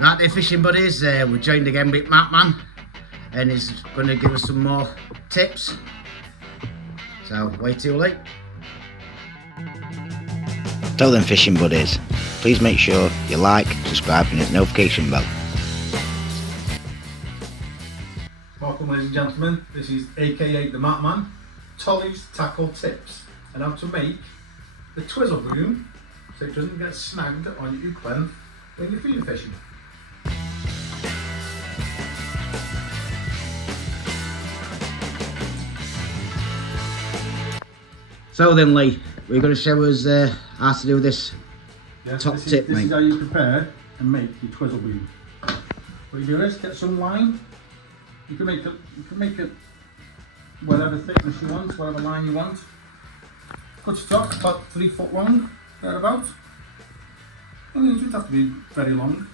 Right there, fishing buddies, we're joined again with Matt Man, and he's going to give us some more tips. So, wait till late. So then, fishing buddies, please make sure you like, subscribe and hit the notification bell. Welcome ladies and gentlemen, this is aka the Matt Man, Tolly's Tackle Tips, and how to make the twizzle boom so it doesn't get snagged on your hook length when you're feeder fishing. So then Lee, we're going to show us how to do this top tip, mate. This is how you prepare and make your twizzle boom. What you do is get some line. You can make it whatever thickness you want, whatever line you want. Cut stock about 3 foot long, thereabouts. And it doesn't have to be very long.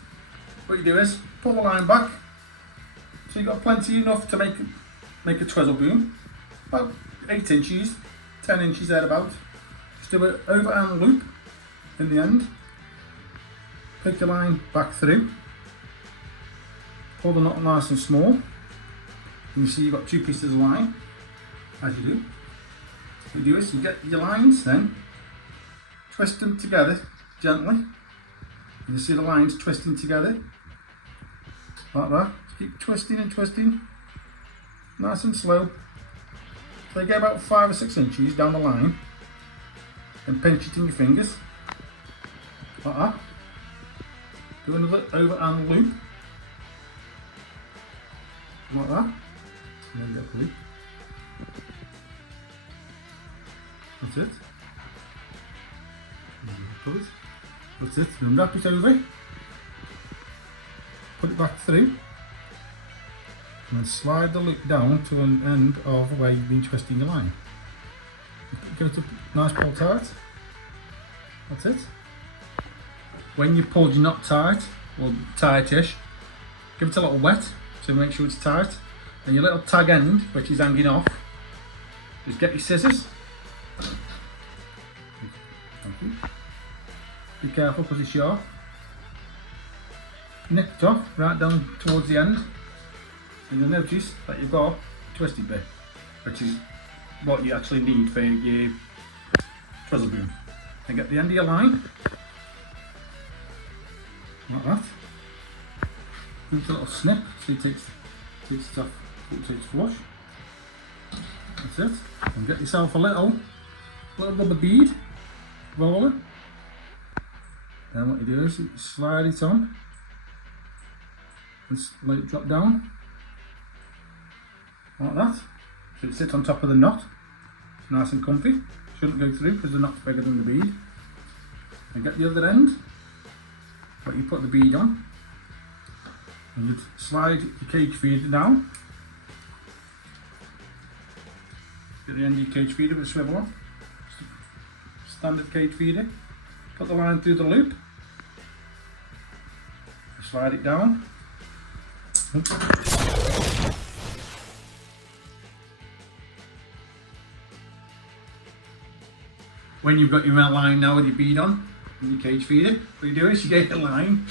What you do is pull the line back, so you've got plenty enough to make a twizzle boom, about 8 inches, 10 inches thereabouts. Just do an overhand loop in the end. Take your line back through. Pull the knot nice and small. And you see you've got 2 pieces of line, as you do. What you do is you get your lines then, twist them together gently. And you see the lines twisting together, like that. Just keep twisting and twisting, nice and slow. So you get about 5 or 6 inches down the line, and pinch it in your fingers, like that. Do another overhand loop, like that. And then get a loop. That's it. That's it. Then wrap it over, put it back through, and then slide the loop down to an end of where you've been twisting your line. Go to nice pull tight. That's it. When you pulled your knot tight, or tightish, give it a little wet to make sure it's tight. And your little tag end, which is hanging off, just get your scissors. Thank you. Be careful because it's sharp. Nip it off right down towards the end, and you'll notice that you've got a twisted bit, which is what you actually need for your twizzle boom. And get the end of your line, like that. Give it a little snip so it takes it off, so it's flush. That's it. And get yourself a little rubber bead roller. Then what you do is you slide it on, and let it drop down, like that. So it sits on top of the knot. It's nice and comfy. Shouldn't go through because the knot's bigger than the bead. And get the other end, but you put the bead on, and you slide your cage feeder down. Get the end of your cage feeder with a swivel on. Standard cage feeder. Put the line through the loop. Slide it down. When you've got your line now with your bead on and your cage feeder, what you do is you get your line.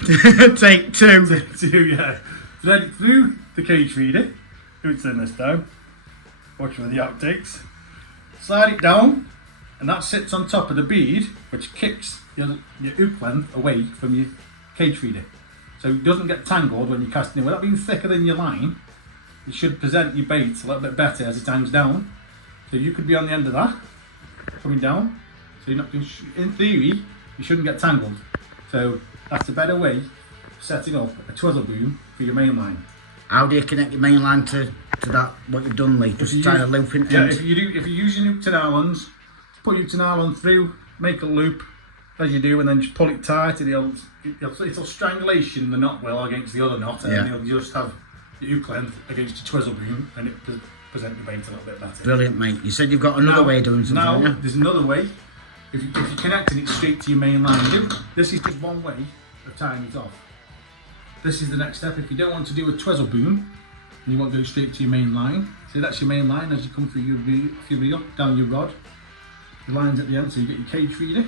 Take two. Take two, yeah. Thread it through the cage feeder. Do it in this time. Watch for the outtakes. Slide it down, and that sits on top of the bead, which kicks your hook length away from your cage feeder. So it doesn't get tangled when you're casting it. Without being thicker than your line, you should present your bait a little bit better as it hangs down. So you could be on the end of that, coming down. So you're not going to, in theory, you shouldn't get tangled. So that's a better way of setting up a twizzle boom for your main line. How do you connect your main line to that, what you've done, Lee? Just trying to loop into it? Yeah, if you're using hook to nylons, put your nylon through, make a loop as you do, and then just pull it tight, and it'll strangulation the knot will against the other knot, and then you'll just have your hook length against your twizzle boom, and it present your bait a little bit better. Brilliant, mate. You said you've got another way of doing something. Now, there's another way. If you're connecting it straight to your main line, this is just one way of tying it off. This is the next step. If you don't want to do a twizzle boom, and you want to go straight to your main line, so that's your main line as you come through your reel, down your rod. The line's at the end, so you get your cage feeder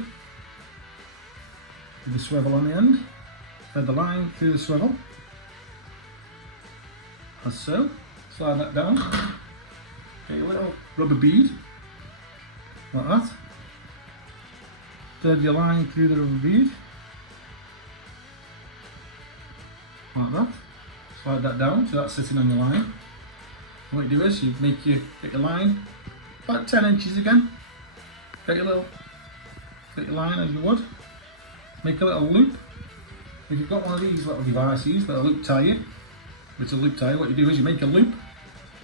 with the swivel on the end. thread the line through the swivel, as so. Slide that down. Get your little rubber bead, like that. Thread your line through the rubber bead, like that. Slide that down so that's sitting on your line. And what you do is you get your line about 10 inches again. Get your line as you would. Make a little loop. If you've got one of these little devices, little loop tie in, it's a loop tie, what you do is you make a loop,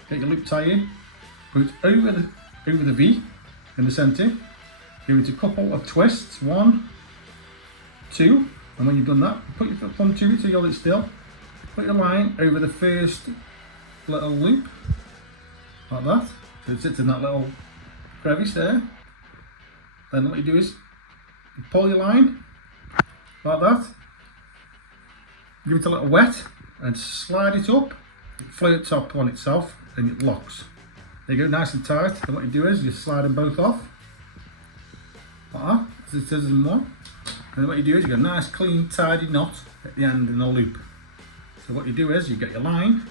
get your loop tie in, put it over the V in the centre, give it a couple of twists, 1, 2, and when you've done that, put your thumb to it to hold it still, put your line over the first little loop, like that, so it sits in that little crevice there. Then what you do is you pull your line, like that, give it a little wet, and slide it up, it floats up on itself, and it locks. There you go, nice and tight. And what you do is you slide them both off, like that, as it says in one. And what you do is you get a nice, clean, tidy knot at the end in the loop. So what you do is you get your line,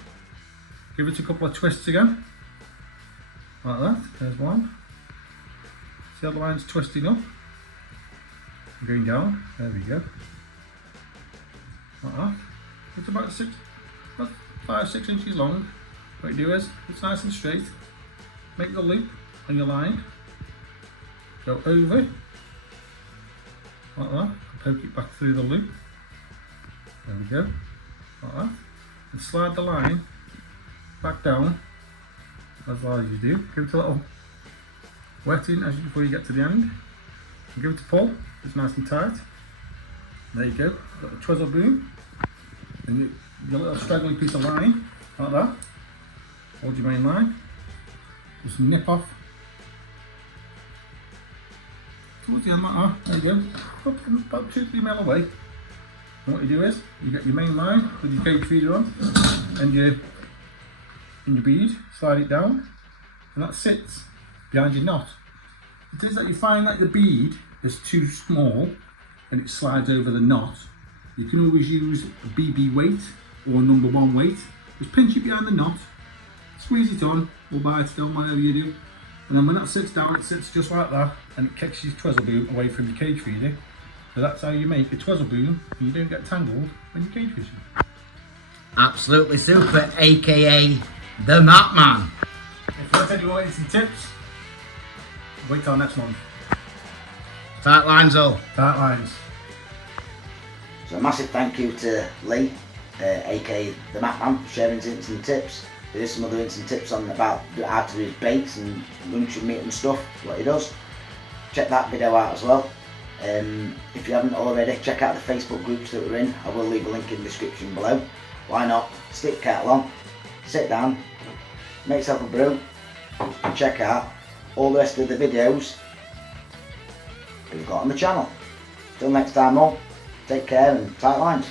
give it a couple of twists again, like that. There's one. See how the line's twisting up, going down. There we go, like that. It's about 5-6 inches long. What you do is, it's nice and straight, make the loop on your line, go over, like that, and poke it back through the loop, there we go, like that, and slide the line back down, as well as you do. Give it a little wetting before you get to the end, and give it a pull, it's nice and tight, there you go, got the twizzle boom. And your little straggly piece of line, like that, hold your main line, just nip off towards the end like that, there you go, up about 2-3 mil away. And what you do is, you get your main line with your cage feeder on, and your bead, slide it down, and that sits behind your knot. It is that you find that the bead is too small, and it slides over the knot. You can always use a BB weight or number 1 weight. Just pinch it behind the knot, squeeze it on, or bite it on, whatever you do. And then when that sits down, it sits just like that, and it kicks your twizzle boom away from your cage feeder. So that's how you make a twizzle boom, and you don't get tangled when you're cage fishing. Absolutely super, aka the Map Man. If you want any more instant tips, wait till next month. Tight lines all. Tight lines. So a massive thank you to Lee, aka the Map Man, for sharing his instant tips. There is some other instant tips on about how to do his baits and lunch and meat and stuff, what he does. Check that video out as well. If you haven't already, check out the Facebook groups that we're in. I will leave a link in the description below. Why not? Stick kettle on, sit down, make yourself a brew, and check out all the rest of the videos we've got on the channel. Till next time all, take care and tight lines.